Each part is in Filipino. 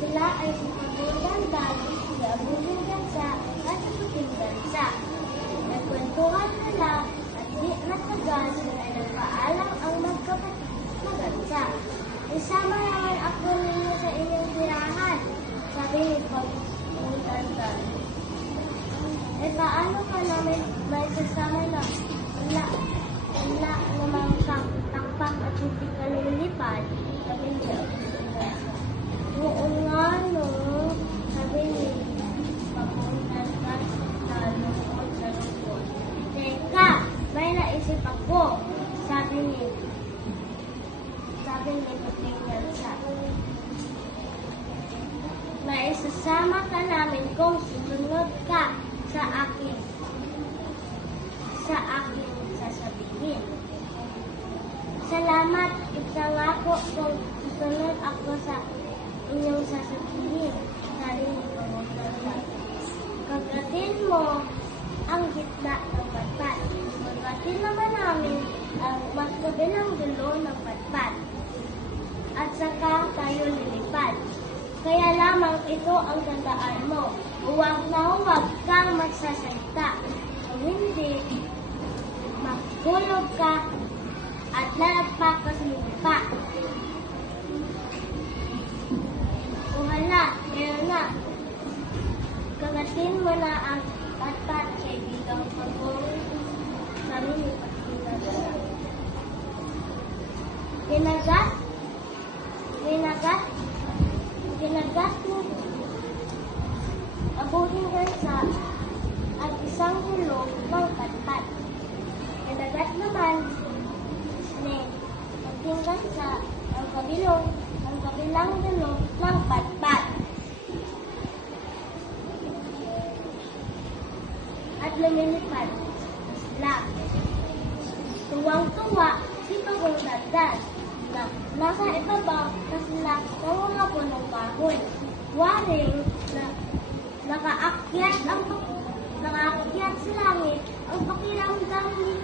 Sila ay si Paguldan Dali, si Abuling Gansa, at si Puting Gansa. Nagkwentuhan nila at di natagal ay nagpaalam ang magkapatid na Gansa. Isama naman ako ninyo sa inyong tirahan, sabi ni Paguldan Dali. Paano ka namin may sasama na wala namang takpak at hindi ka lumilipad? Sabi niya. Oo nga, no? Sabi ni Paguldan Dali sa lungkot. Teka, may naisip ako. Sabi ni Puting Gansa. Maisasama ka namin kung susunod ka sa akin sasabihin. Salamat, ipangako kung susunod ako sa inyong sasabihin. Sabi ni Paguldan Dali. Kagatin mo ang gitna ng patpat. Kagatin naman namin ang mas kabilang dulo ng patpat. At saka tayo lilipad. Kaya lamang ito ang tandaan mo. Huwag na huwag kang magsasalita. Kung hindi, magkulog ka at lalagpak ka sa lupa. Hala, ngayon na. Kagatin mo na ang patpat, kaibigang Pagong. Sabi ni Paguldan Dali. Ginagat mo Abuling Gansa at isang dulo ng patpat. Ginagat naman ni Puting Gansa ang kabilang dulo ng patpat. At lumilipad sila. Tuwang-tuwa si Paguldan Dali na nasa ibabaw na sila ng mga punong kahoy. Waring na nakaakyat sa langit ang pakiramdam ni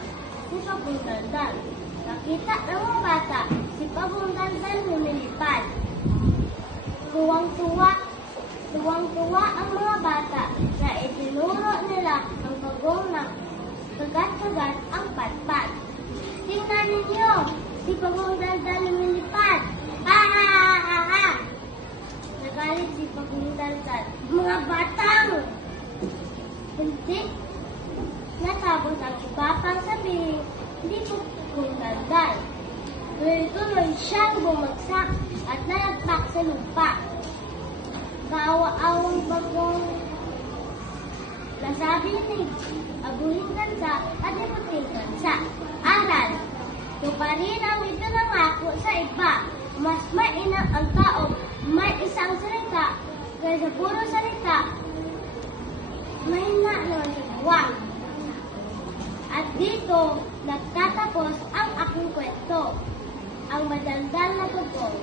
Paguldan Dali. Nakita ng mga bata si Paguldan Dali lumilipad. Tuwang-tuwa ang mga bata na itinuro nila ang Pagong na kagat-kagat ang patpat. Tingnan ninyo! Si Paguldan Dali lumilipad. Ha! Nagalit si Paguldan Dali. Mga batang! Hindi natapos ang iba pang sabihin, hindi po Paguldan Dali. Tuloy-tuloy siyang bumagsak at nalagpak sa lupa. Kaawa-awang Pagong nasabi ni Abuling Gansa at ni Puting Gansa. Aral! Tuparin ang itinangako sa iba. Mas mainam ang tao may isang salita kaysa puro salita. Mahina naman sa gawa. At dito nagtatapos ang aking kwento. Ang madaldal na Pagong.